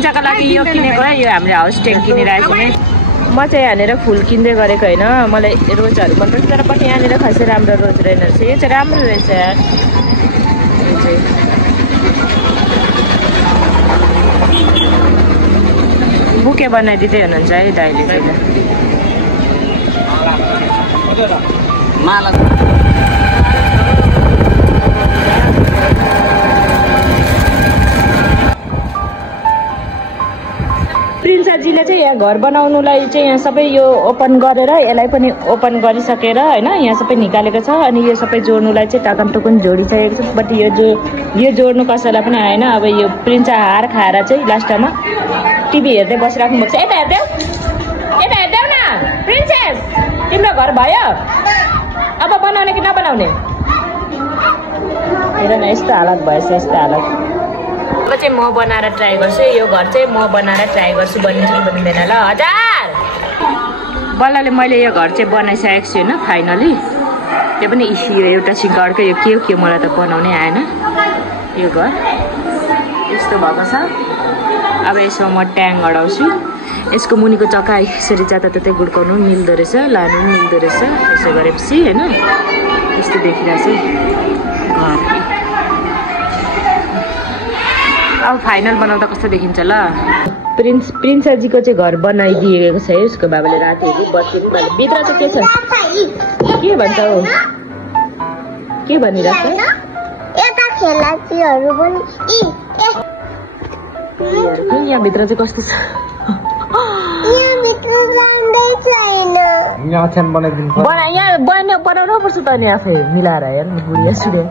प्रिन्साको लागि यो किनेको है, यो हामीले हाउस ट्याङ्क किनिरहेको नि। म चाहिँ यहाँनिर फुल किन्दै गरेको होइन, मलाई रोजहरू मनपर्छ, तर पनि यहाँनिर खासै राम्रो रोज रहेन रहेछ। यो चाहिँ राम्रो रहेछ यार। यो चाहिँ बुके बनाइदिँदै हुनुहुन्छ है दाइले चाहिँ। प्रिन्साजीले चाहिँ यहाँ घर बनाउनुलाई चाहिँ यहाँ सबै यो ओपन गरेर यसलाई पनि ओपन गरिसकेर होइन यहाँ सबै निकालेको छ। अनि यो सबै जोड्नुलाई चाहिँ टाकनटुकुन जोडिसकेको छ। बट यो जोड्नु कसैलाई पनि आएन। अब यो प्रिन्सा हार खाएर चाहिँ लास्टमा टिभी हेर्दै बसिराख्नु भएको छ। यता हेर्देऊ, यता हेर्देऊ न प्रिन्सेस, तिम्रो घर भयो? अब बनाउने कि नबनाउने? हेर न यस्तो हालत भएछ, यस्तो हालत। अब चाहिँ म बनाएर ट्राई गर्छु। यो घर चाहिँ म बनाएर ट्राई गर्छु बनिन्छ कि बनिँदैन। ल हजार बल्लले मैले यो घर चाहिँ बनाइसकेको छु होइन फाइनली। त्यो पनि यो एउटा सिङ्गरको यो के मलाई त बनाउनै आएन। यो घर यस्तो भएको छ। अब यसमा म ट्याङ अडाउँछु। यसको मुनिको चक्का यसरी जताततै गुड्काउनु पनि मिल्दो रहेछ, लानु पनि मिल्दो रहेछ। यसो गरेपछि होइन यस्तो देखिरहेछ घर। अब फाइनल बनाउँदा कस्तो देखिन्छ ल। प्रिन्साजीको चाहिँ घर बनाइदिएको छ है उसको बाबाले। रातिहरू बत्ती पनि बाल्यो। भित्र चाहिँ के छ के भन्छ हो, के भनिरहेको छ? यहाँभित्र चाहिँ कस्तो छ? यहाँ बनाउनु पर्छ त नि आफै मिलाएर हेर न बुढिया सुढिया।